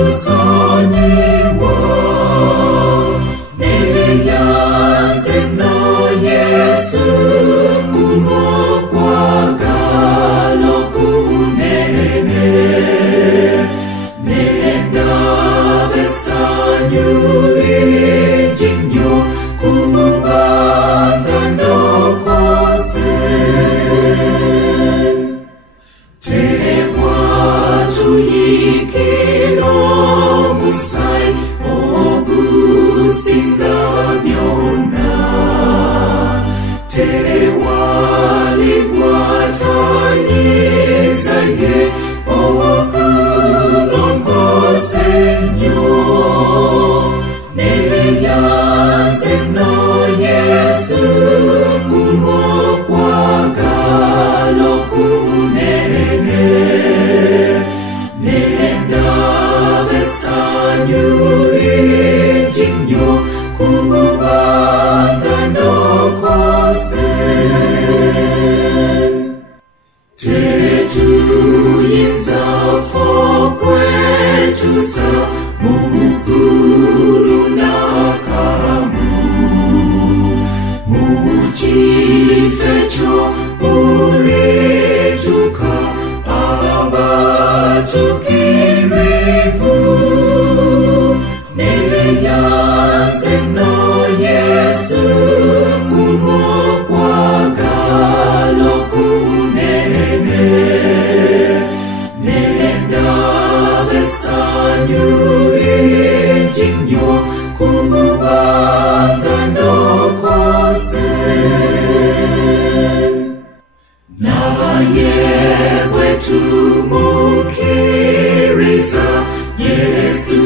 tusonyiwa neyanze no Yesu kumokwaga kunene nenda besanyuli jinyo kubanga ndokose tewa tuyikino musai ogusinga byona tewa ligwatayiza ye okulongose nyo neyanze no Yesu kumokwaga kunene nenda besanyuli jinyo kubanga ndokose tetuyinza fokwetusa mukulu nakamu muchifecho ulituka abatukirivu neyanze no Yesu kumokwaga kunene nenda besanyuli jinyo kubanga ndokose naye bwetumukiriza Yesu